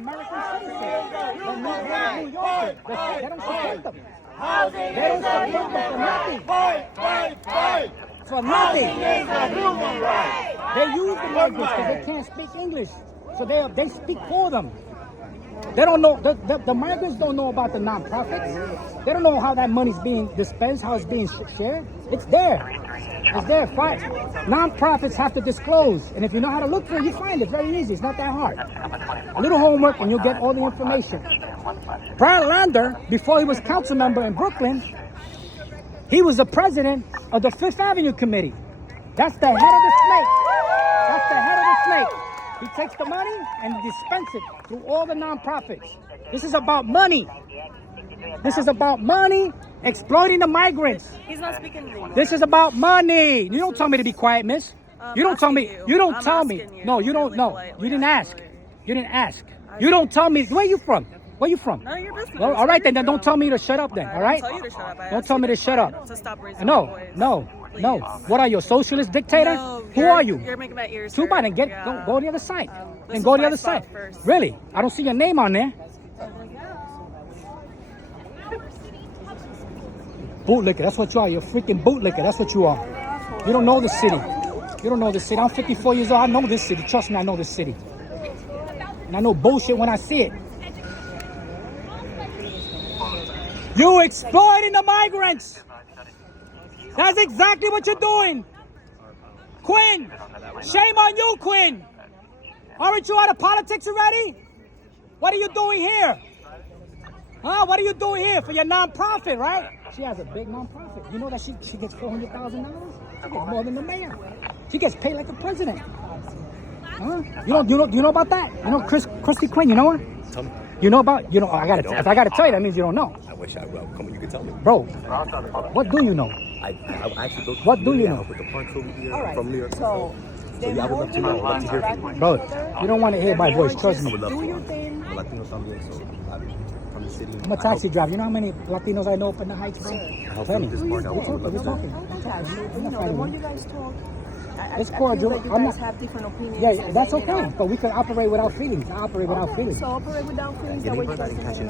American citizens. They're not New Yorkers. They don't support them. They don't support them for nothing. For nothing. They use the migrants because they can't speak English. So they speak for them. They don't know, the migrants don't know about the nonprofits. They don't know how that money's being dispensed, how it's being shared. It's there. It's there. Nonprofits have to disclose. And if you know how to look for it, you find it very easy. It's not that hard. A little homework and you'll get all the information. Brian Lander, before he was council member in Brooklyn, he was the president of the Fifth Avenue Committee. That's the head of the snake. That's the head of the snake. He takes the money and dispenses it through all the nonprofits. This is about money. This is about money exploiting the migrants. He's not speaking English. This is about money. You don't tell me to be quiet, miss. You don't tell me. You don't tell me. No, you don't know. You didn't ask. You didn't ask. You don't tell me. Where are you from? Where are you from? None of your business. Well, all right, then don't tell me to shut up then, all right? I don't tell you to shut up. Don't tell me to shut up. To stop raising your voice. No. What are you, a socialist dictator? No, Who are you? You're making my ears Too hurt. bad, and go to the other side. And go to the other side. First. Really? I don't see your name on there. Bootlicker, that's what you are. You're a freaking bootlicker. That's what you are. You don't know the city. You don't know the city. I'm 54 years old. I know this city. Trust me, I know this city. And I know bullshit when I see it. You exploiting the migrants. That's exactly what you're doing. Quinn, shame on you, Quinn. Aren't you out of politics already? What are you doing here? Huh? What are you doing here for your nonprofit, right? She has a big nonprofit. You know that she gets $400,000? She gets more than the mayor. She gets paid like the president. Huh? You know about that? You know Christy Quinn, you know her? Tell me. You know about, if I gotta tell you, that means you don't know. I wish I would. Come on, you can tell me. Bro, what do you know? I actually don't. What do you know? With the punch over here All right. from New York. So yeah, I would love to know. I would love to hear from you. Bro, you don't want to hear my voice, trust I me. would love do to your know. thing. I'm Latino family, so from the city. I'm a taxi driver. You know how many Latinos I know up in the Heights, bro? I help Plenty. them this part. I would love We're to. talking. You know, the more you guys talk, It's I cordial. feel like you I'm guys not- have different opinions. Yeah, that's and, you okay. know, But we can operate without feelings. I operate without feelings. So operate without feelings. Your That way name, you brother? I guys didn't catch your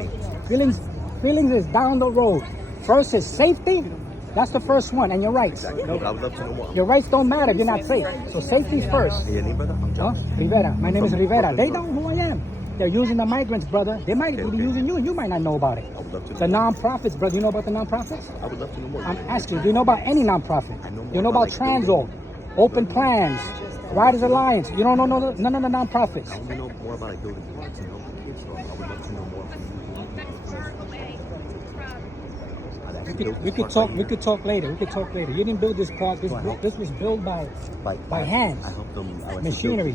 can name. Feelings is down the road. First is safety. That's the first one, and your rights. Exactly. No, but I would love to know more. Your rights don't matter if you're not safe. So safety's first. Hey, your name, brother? I'm Huh? John. Rivera. My name is Rivera. They don't know who I am. They're using the migrants, brother. They might be using you, and you might not know about it. I would love to The know. nonprofits, brother. You know about the nonprofits? I would love to know more. I'm asking. Do you know about any nonprofit? I know more You know about about, like, Transo, Open Plans, Riders Alliance. You don't know none of the nonprofits. I want to know more about like building units and helping kids. So I would love to know more from you. We could talk later. We could talk later. You didn't build this park. This was built by hands. I helped them. I Machinery.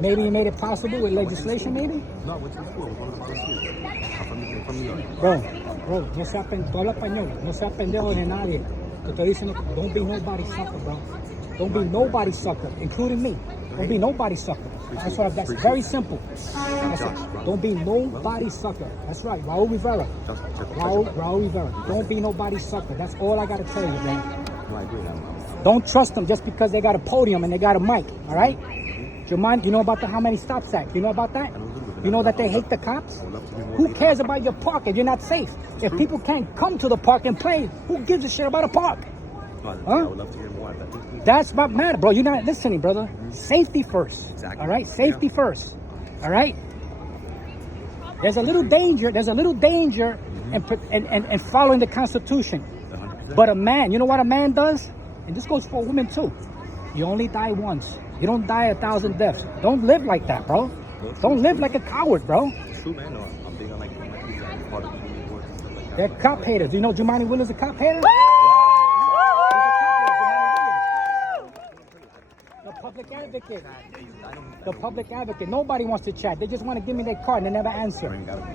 Maybe you made it possible with legislation, maybe? No, I went to the school. I was one of the first schools. I'm from New York. Bro, no sea tú hablas español, no seas pendejo de nadie. Te estoy diciendo, don't be nobody's sucker, bro. Don't be nobody's sucker, including me. Don't be nobody's sucker. That's very simple. That's it. Don't be nobody's sucker. That's right, Raul Rivera. Raul Rivera. Don't be nobody's sucker. That's all I gotta tell you, man. No, I agree. Don't trust them just because they got a podium and they got a mic, all right? You know about how many stops at? You know about that? You know that they hate the cops? Who cares about your park if you're not safe? If people can't come to the park and play, who gives a shit about a park? I would love to hear more. That's what matters, bro. You're not listening, brother. Safety first. Exactly. All right? Safety first. All right? There's a little danger in following the Constitution. 100%. But a man, you know what a man does? And this goes for women too. You only die once. You don't die 1,000 deaths. Don't live like that, bro. Don't live like a coward, bro. It's true, man. No, I'm big on like my kids that part of the community work and stuff like that. They're cop haters. You know Jumaane Williams is a cop hater? The public advocate. The public advocate. Nobody wants to chat. They just want to give me their card and they never answer.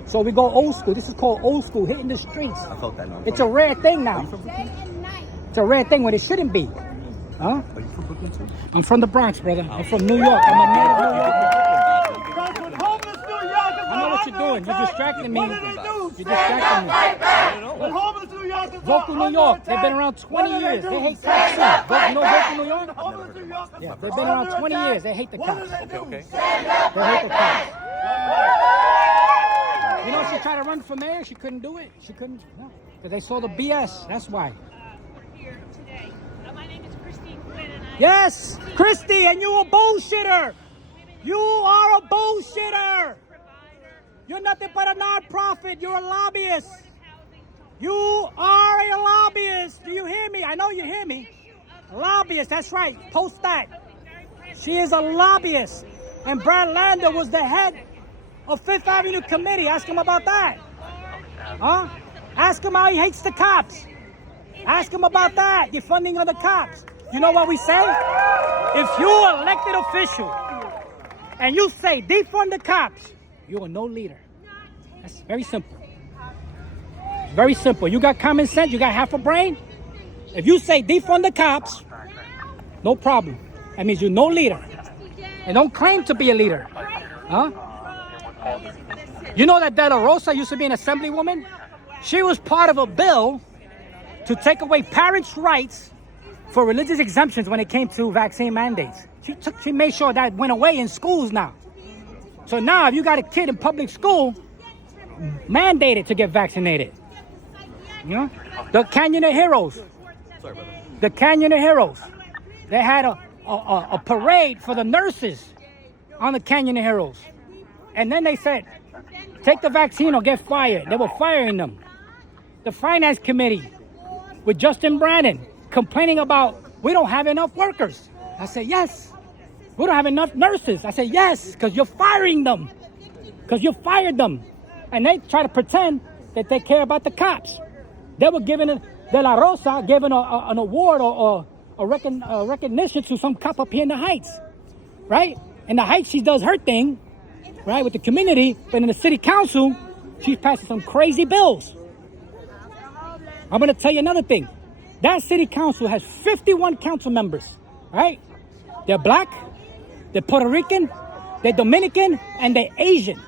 So we go old school. This is called old school, hitting the streets. I felt that. No, It's a rare thing now. It's a rare thing when it shouldn't be. Huh? Are you from Brooklyn too? I'm from the Bronx, brother. I'm from New York. I'm a native New Yorker. I know what you're doing. You're distracting me. You're distracting me. Vocal New York. They've been around 20 years. They hate cops too. You know Vocal New York? Yeah, they've been around 20 years. They hate the cops. Okay. They hate the cops. You know, she tried to run for mayor. She couldn't do it. She couldn't. No, because they saw the BS. That's why. Here today. My name is Christine Quinn, and I. Yes, Christy, and you a bullshitter. You are a bullshitter. You're nothing but a non-profit. You're a lobbyist. You are a lobbyist. Do you hear me? I know you hear me. Lobbyist, that's right. Post that. She is a lobbyist. And Brad Lander was the head of Fifth Avenue Committee. Ask him about that. Huh? Ask him how he hates the cops. Ask him about that. The funding of the cops. You know what we say? If you're elected official and you say defund the cops, you are no leader. That's very simple. Very simple. You got common sense. You got half a brain. If you say defund the cops, no problem. That means you're no leader. And don't claim to be a leader. Huh? You know that De La Rosa used to be an assemblywoman? She was part of a bill to take away parents' rights for religious exemptions when it came to vaccine mandates. She made sure that went away in schools now. So now if you got a kid in public school, mandated to get vaccinated. You know? The Canyon of Heroes. The Canyon of Heroes. They had a parade for the nurses on the Canyon of Heroes. And then they said, take the vaccine or get fired. They were firing them. The Finance Committee with Justin Brannan complaining about, we don't have enough workers. I said, yes. We don't have enough nurses. I said, yes, because you're firing them. Because you fired them. And they try to pretend that they care about the cops. They were giving De La Rosa, giving an award or a recognition to some cop up here in the Heights, right? In the Heights, she does her thing, right, with the community, but in the city council, she's passing some crazy bills. I'm going to tell you another thing. That city council has 51 council members, right? They're black, they're Puerto Rican, they're Dominican, and they're Asian.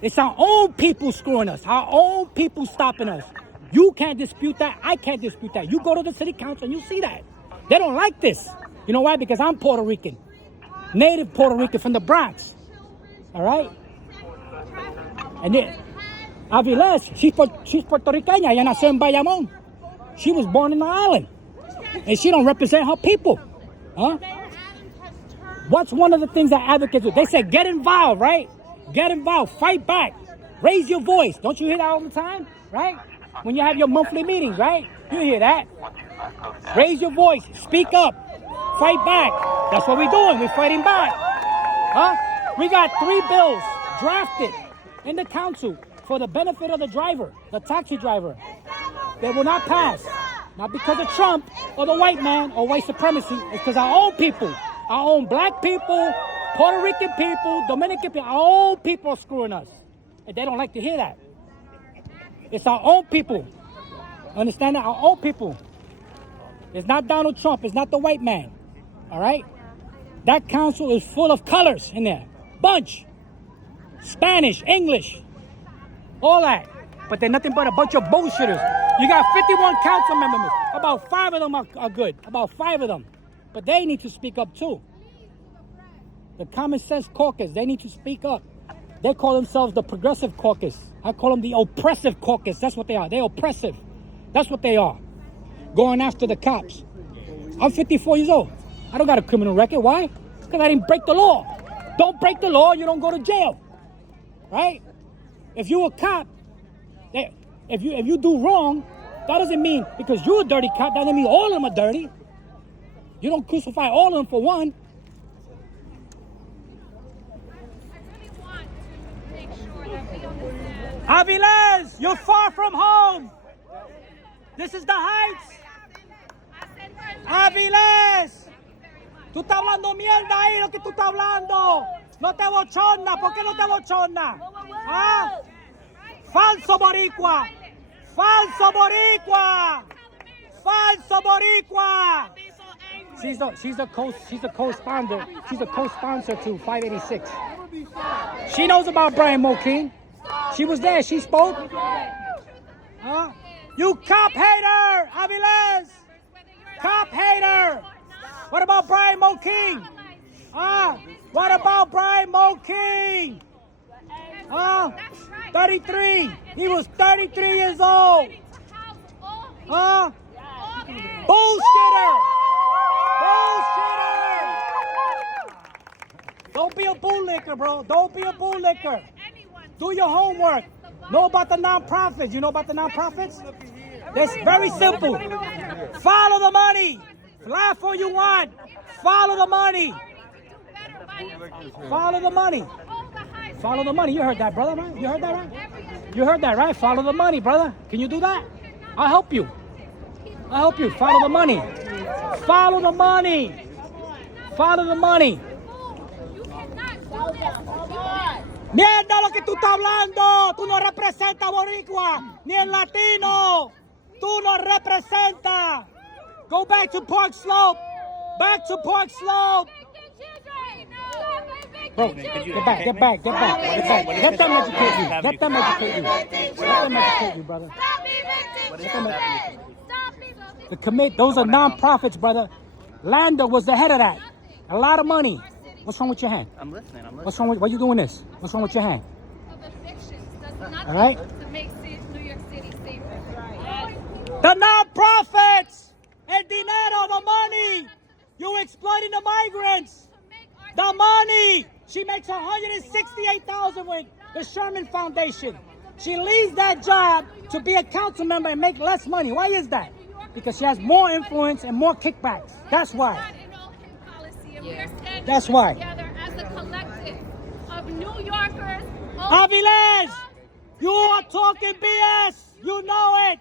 It's our own people screwing us, our own people stopping us. You can't dispute that. I can't dispute that. You go to the city council and you see that. They don't like this. You know why? Because I'm Puerto Rican. Native Puerto Rican from the Bronx. All right? And then, Aviles, she's Puerto Rican. Ella nació en Bayamón. She was born in the island. And she don't represent her people. Huh? What's one of the things that advocates do? They said, get involved, right? Get involved. Fight back. Raise your voice. Don't you hear that all the time? Right? When you have your monthly meetings, right? You hear that. Raise your voice. Speak up. Fight back. That's what we're doing. We're fighting back. Huh? We got 3 bills drafted in the council for the benefit of the driver, the taxi driver. They will not pass. Not because of Trump or the white man or white supremacy. It's because our own people, our own black people, Puerto Rican people, Dominican people, our own people are screwing us. And they don't like to hear that. It's our own people. Understand that? Our own people. It's not Donald Trump. It's not the white man. All right? That council is full of colors in there. Bunch. Spanish, English. All that. But they're nothing but a bunch of bullshitters. You got 51 council members. About 5 of them are good. About 5 of them. But they need to speak up too. The Common Sense Caucus, they need to speak up. They call themselves the Progressive Caucus. I call them the Oppressive Caucus. That's what they are. They're oppressive. That's what they are. Going after the cops. I'm 54 years old. I don't got a criminal record. Why? Because I didn't break the law. Don't break the law, you don't go to jail. Right? If you're a cop, if you do wrong, that doesn't mean because you're a dirty cop, that doesn't mean all of them are dirty. You don't crucify all of them for one. Aviles, you're far from home. This is the Heights. Aviles, tú estás hablando mierda ahí, lo que tú estás hablando. No te bochorna, ¿por qué no te bochorna? ¿Ah? Falso boricua. Falso boricua. Falso boricua. She's the co-sponsor. She's a co-sponsor to 586. She knows about Brian Mulkeen. She was there. She spoke. Huh? You cop hater, Aviles. Cop hater. What about Brian Mulkeen? What about Brian Mulkeen? Huh? That's right. 33. He was 33 years old. Ready to house all people. Huh? All kids. Bullshitter. Bullshitter. Don't be a bootlicker, bro. Don't be a bootlicker. Anyone. Do your homework. Know about the nonprofits. You know about the nonprofits? It's very simple. Follow the money. Laugh all you want. Follow the money. Follow the money. Follow the money. You heard that, brother, right? You heard that, right? You heard that, right? Follow the money, brother. Can you do that? I'll help you. I'll help you. Follow the money. Follow the money. Follow the money. You cannot do this. Mierda lo que tú estás hablando. Tú no representas Boricua ni el latino. Tú no representas. Go back to Park Slope. Back to Park Slope. Bro, get back, get back, get back, get back. Let them educate you. Let them educate you. Let them educate you, brother. The commit, those are non-profits, brother. Lando was the head of that. A lot of money. What's wrong with your hand? I'm listening. What's wrong with, why you doing this? What's wrong with your hand? Of evictions does nothing All right. to make New York City safer. The non-profits, el dinero, the money. You exploiting the migrants. The money. She makes $168,000 with the Sherman Foundation. She leaves that job to be a council member and make less money. Why is that? Because she has more influence and more kickbacks. That's why. That's why. Together as a collective of New Yorkers. Avilés, you are talking BS. You know it.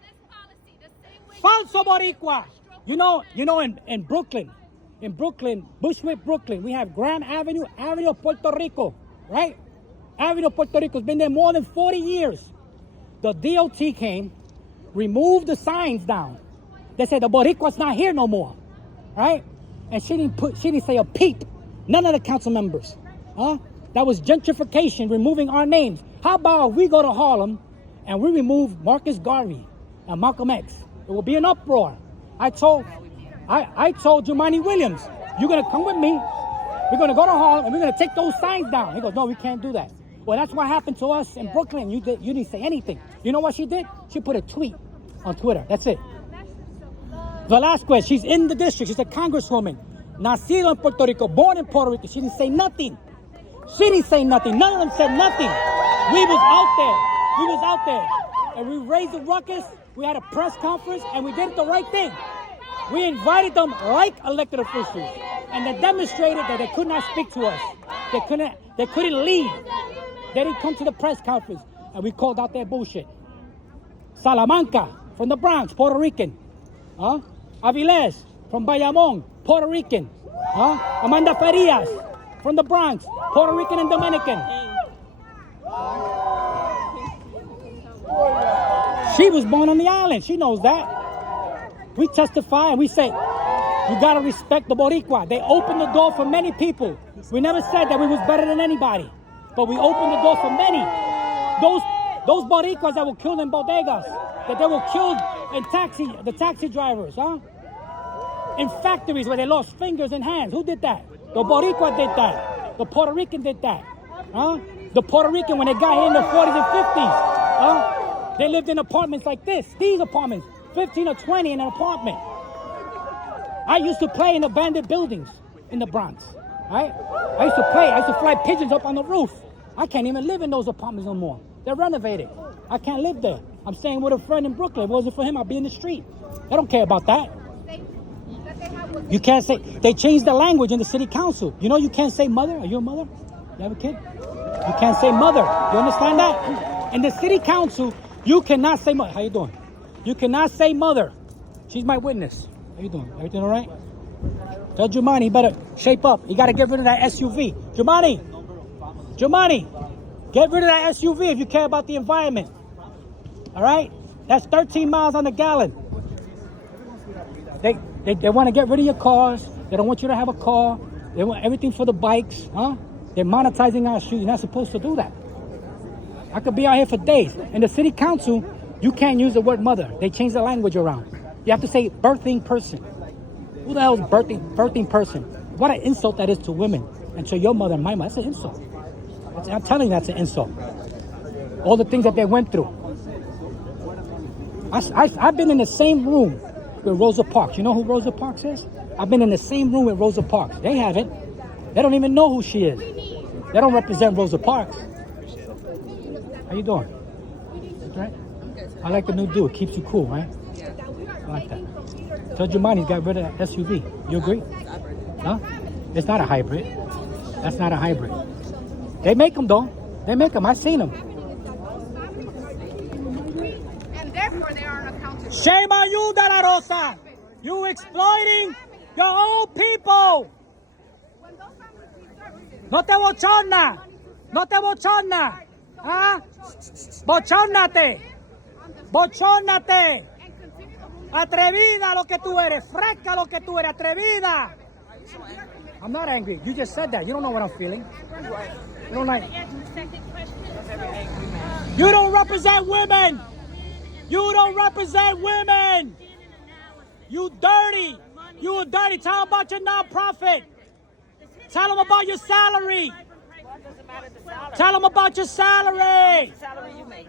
Falso Boricua. You know in Brooklyn, Bushwick, Brooklyn, we have Grand Avenue, Avenue of Puerto Rico, right? Avenue of Puerto Rico has been there more than 40 years. The DOT came, removed the signs down. They said the Boricua's not here no more, right? And she didn't say a peep. None of the council members, huh? That was gentrification, removing our names. How about if we go to Harlem and we remove Marcus Garvey and Malcolm X? It will be an uproar. I told Jumaane Williams, you're going to come with me. We're going to go to Harlem and we're going to take those signs down. He goes, no, we can't do that. Well, that's what happened to us in Brooklyn. You didn't say anything. You know what she did? She put a tweet on Twitter. That's it. Velasquez, she's in the district. She's a congresswoman. Nacido en Puerto Rico, born in Puerto Rico. She didn't say nothing. She didn't say nothing. None of them said nothing. We was out there. And we raised the ruckus. We had a press conference and we did the right thing. We invited them like elected officials, and they demonstrated that they could not speak to us. They couldn't lead. They didn't come to the press conference, and we called out their bullshit. Salamanca from the Bronx, Puerto Rican. Huh? Avilés from Bayamón, Puerto Rican. Huh? Amanda Farias from the Bronx, Puerto Rican and Dominican. She was born on the island. She knows that. We testify and we say, you gotta respect the Boricua. They opened the door for many people. We never said that we was better than anybody, but we opened the door for many. Those Boricuas that were killed in bodegas, that they were killed in the taxi drivers, huh? In factories where they lost fingers and hands. Who did that? The Boricua did that. The Puerto Rican did that, huh? The Puerto Rican, when they got here in the 40s and 50s, huh? They lived in apartments like this. These apartments. 15 or 20 in an apartment. I used to play in abandoned buildings in the Bronx, right? I used to fly pigeons up on the roof. I can't even live in those apartments no more. They're renovated. I can't live there. I'm staying with a friend in Brooklyn. If it wasn't for him, I'd be in the street. I don't care about that. You can't say, they changed the language in the city council. You know you can't say mother. Are you a mother? You have a kid? You can't say mother. You understand that? In the city council, you cannot say mother. How you doing? You cannot say mother. She's my witness. How you doing? Everything all right? Tell Jumaane he better shape up. He got to get rid of that SUV. Jumaane, get rid of that SUV if you care about the environment. All right? That's 13 miles on the gallon. They want to get rid of your cars. They don't want you to have a car. They want everything for the bikes. Huh? They're monetizing our shoes. You're not supposed to do that. I could be out here for days. In the city council, you can't use the word mother. They changed the language around. You have to say birthing person. Who the hell is birthing person? What an insult that is to women. And to your mother and my mother. That's an insult. I'm telling you that's an insult. all the things that they went through. I've been in the same room with Rosa Parks. You know who Rosa Parks is? I've been in the same room with Rosa Parks. They haven't. They don't even know who she is. They don't represent Rosa Parks. How you doing? That's right. I like the new dude. It keeps you cool, right? I like that. Tell Giovanni got rid of that SUV. You agree? Huh? It's not a hybrid. That's not a hybrid. They make them though. They make them. I've seen them. And therefore they aren't accountable. Shame on you, De La Rosa. You exploiting your own people. No te bochorna. No te bochorna. ¿Ah? Bochórnate. Bochórnate. Atrevida lo que tú eres. Fresca lo que tú eres. Atrevida. I'm not angry. You just said that. You don't know what I'm feeling. You don't like. You don't represent women. You don't represent women. You dirty. You dirty. Tell them about your nonprofit. Tell them about your salary. Tell them about your salary. Salary you make.